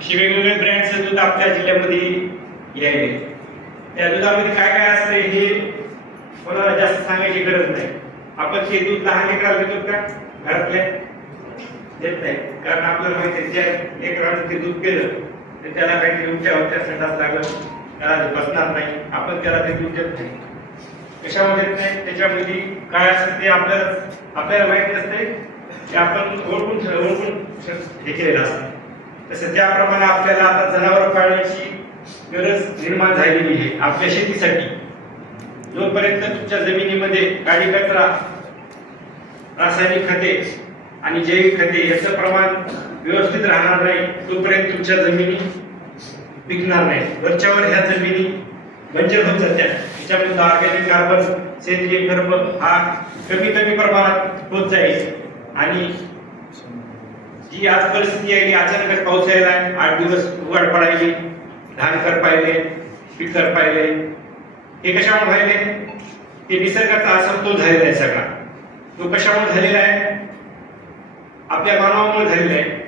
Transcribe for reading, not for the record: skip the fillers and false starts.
असे वेगवेगळे ब्रँडचं दूध आपल्या जिल्ह्यामध्ये यायले. त्या दुधामध्ये काय काय असते हे कोणाला जास्त सांगायची गरज नाही. आपण ते दूध लहान लेकराला देतो का घरातल्या देत नाही, कारण आपल्याला माहिती आहे ज्या लेकरानं ते दूध पिलं तर त्याला काहीतरी उलट्या होत्या, संडास लागलं, त्याला बसणार नाही, आपण त्याला ते दूध देत नाही. कशामध्ये देत नाही, त्याच्यामध्ये काय असतं ते आपल्याला माहिती असते, ते आपण ओळखून हे केलेलं असतं. तसं त्याप्रमाणे आपल्याला आता जनावर पाळण्याची गरज निर्माण झालेली आहे आपल्या शेतीसाठी. जोपर्यंत तुमच्या जमिनीमध्ये गाडी कचरा, रासायनिक खते आणि जैविक खते याचं प्रमाण व्यवस्थित राहणार नाही तोपर्यंत तुमच्या जमिनी पिकणार नाही. वरच्यावर ह्या जमिनी बंजर होत जात्या. त्याच्यामध्ये ऑर्गॅनिक कार्बन, सेंद्रिय कर्ब हा कमी प्रमाणात होत जाईल. आणि जी आज परिस्थिती आहे, अचानकच पाऊस यायला, 8 दिवस उघड पडायली, धान करपायले, पीक करपायले, हे कशामुळे व्हायले? ते निसर्गाचा असमतोल झालेला आहे सगळा. तो कशामुळे झालेला आहे? आपल्या मानवामुळे झालेला आहे.